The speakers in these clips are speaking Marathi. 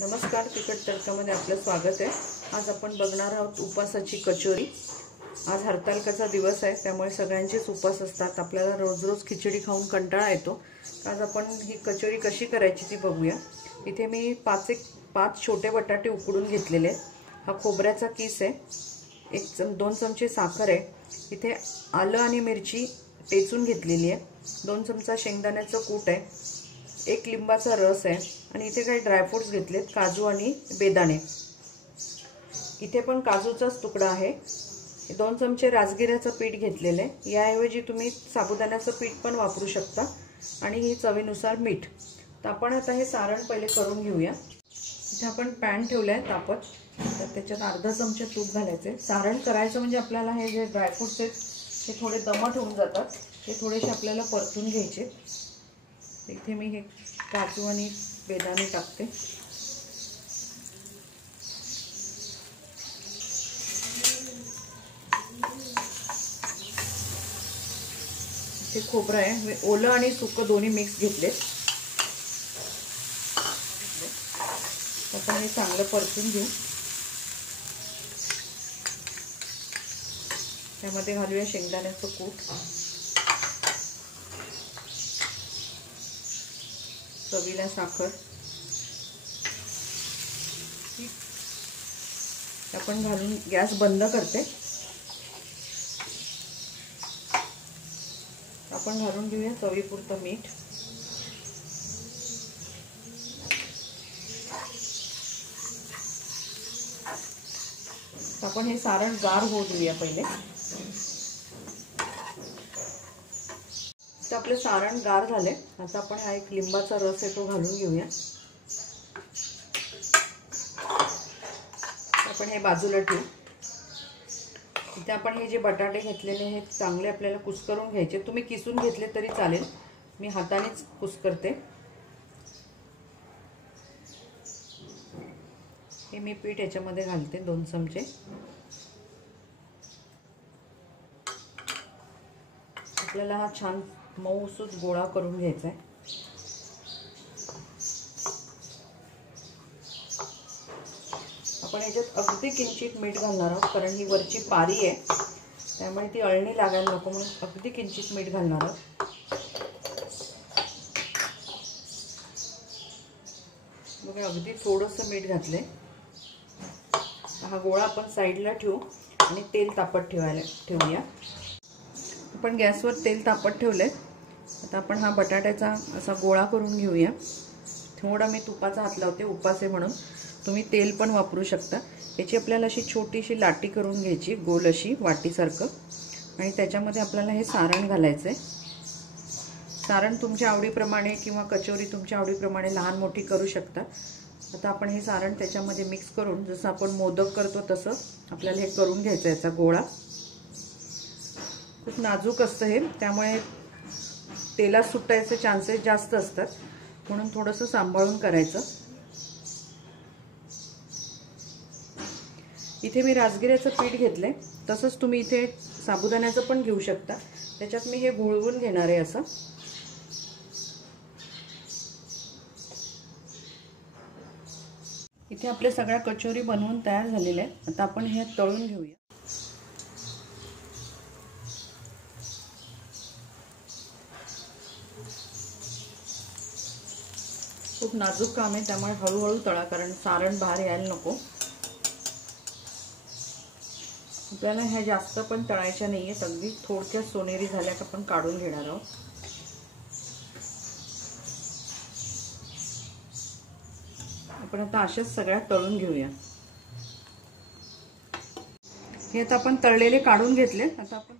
नमस्कार, तिखट तडकामध्ये आपलं स्वागत आहे। आज आपण बघणार आहोत उपासाची कचोरी। आज हरतालिकेचा दिवस आहे, त्यामुळे सगळ्यांचेच उपास असतात। आपल्याला रोज रोज खिचडी खाऊन कंटाळा येतो। आज आपण ही कचोरी कशी करायची ती बघूया। इथे मी पाच छोटे बटाटे उकडून घेतलेले आहेत। हा खोबऱ्याचा किस आहे। 2 चमचे साखर आहे। इथे आलं आणि मिरची टेचून घेतलेली आहे। 2 चमचा शेंगदाण्याचं कूट आहे। 1 लिंबाचा रस आहे आणि इथे काही ड्रायफ्रुट्स घेतलेत, काजू आणि बेदाणे। इथे पण काजूचाच तुकडा आहे। 2 चमचे राजगिऱ्याचं पीठ घेतलेले आहे। याऐवजी तुम्ही साबुदाण्याचं पीठ पण वापरू शकता आणि ही चवीनुसार मीठ। तर आपण आता हे सारण पहिले करून घेऊया। इथे आपण पॅन ठेवलाय तापत, तर त्याच्यात अर्धा चमचा तूप घालायचे। सारण करायचं म्हणजे आपल्याला हे जे ड्रायफ्रुट्स आहेत हे थोडे दमट होऊन जातात, हे थोडेसे आपल्याला परतून घ्यायचे। इथे मी हे काजू आणि बेदाणे टाकते। हे खोबरं आहे, ओलं आणि सुकं दोन्ही मिक्स घेतले। आपण हे चांगलं परतून घेऊ। त्यामध्ये घालूया शेंगदाण्याचं कूट, चवीला साखर। आपण घालून गॅस बंद करते। आपण घालून घेऊया चवीपुरतं मीठ। आपण हे सारण गार होऊ देऊया पहिले। तर आपले सारण गार झाले। आता आपण हा एक लिंबाचा रस आहे तो घालून घेऊया। आपण हे बाजूला ठेवू। इथे आपण हे जे बटाटे घेतलेले हे चांगले आपल्याला कुस्करून घ्यायचे। तुम्ही किसून घेतले तरी चालेल, मी हातानेच कुस्करते। हे मी पीठ याच्यामध्ये घालते 2 चमचे। आपल्याला हा छान मऊसूत गोळा करून घ्यायचा आहे। आपण याच्यात अगदी किंचित मीठ घालणार आहोत, कारण ही वरची पारी आहे त्यामुळे ती अळणी लागायला नको, म्हणून अगदी किंचित मीठ घालणार आहोत। बघा, अगदी थोडंसं मीठ घातले। हा गोळा आपण साईडला ठेवू आणि तेल तापत ठेवूया। आपण गॅसवर तेल तापत ठेवले। आता आपण हा बटाट्याचा असा गोळा करून घेऊया। थोडा मी तुपाचा हात लावते, उपास आहे म्हणून। तुम्ही तेल पण वापरू शकता। याची आपल्याला अशी छोटीशी लाटी करून घ्यायची, गोल अशी वाटीसारखं, आणि त्याच्यामध्ये आपल्याला हे सारण घालायचंय। सारण तुमच्या आवडीप्रमाणे किंवा कचोरी तुमच्या आवडीप्रमाणे लहान मोठी करू शकता। आता आपण हे सारण त्याच्यामध्ये मिक्स करून, जसं आपण मोदक करतो तसं आपल्याला हे करून घ्यायचं। याचा गोळा खूप नाजूक असतं हे, त्यामुळे तेलात सुटायचे चान्सेस जास्त असतात, म्हणून थोडंसं सांभाळून करायचं। इथे मी राजगिऱ्याचं पीठ घेतलंय, तसंच तुम्ही इथे साबुदाण्याचं पण घेऊ शकता। त्याच्यात मी हे घोळवून घेणार आहे असं। इथे आपल्या सगळ्या कचोरी बनवून तयार झालेल्या आहेत। आता आपण हे तळून घेऊया। खूप नाजूक काम आहे, त्यामुळे हळूहळू तळा, कारण सारण बाहेर यायला नको। आपल्याला ह्या जास्त पण तळायच्या नाहीये, अगदी थोडक्यात सोनेरी झाल्या का आपण काढून घेणार आहोत। आपण आता अशाच सगळ्या तळून घेऊया। हे आता आपण तळलेले काढून घेतले। आता आपण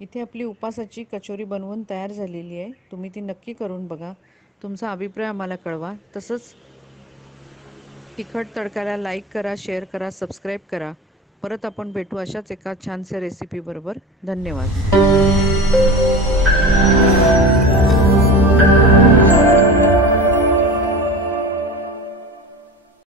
इथे आपली उपासाची कचोरी बनवून तयार झालेली आहे। तुम्ही ती नक्की करून बघा, तुमचा अभिप्राय आम्हाला कळवा। तसंच तिखट तडकाला लाईक करा, शेअर करा, सबस्क्राईब करा। परत आपण भेटू अशाच एका छानशा रेसिपी बरोबर। धन्यवाद।